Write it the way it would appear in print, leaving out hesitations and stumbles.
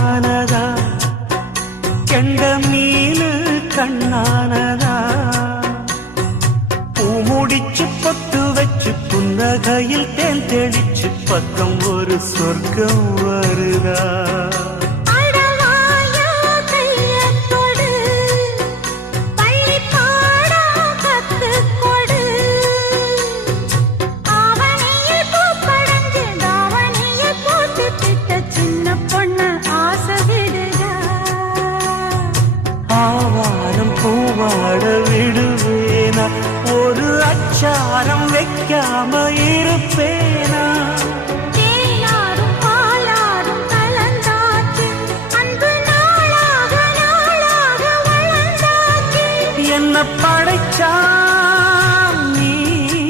பொன்னானதா கெண்ட மீனு கண்ணானதா பூ முடிச்சு பொட்டு வச்சு புன்னகையில் தேன் தெளிச்சு பக்கம் ஒரு சொர்க்கம் வருதா ஆவாரம் பூவாட விடுவேனா ஒரு அச்சாரம் வைக்காம இருப்பேனா என்ன படைச்சா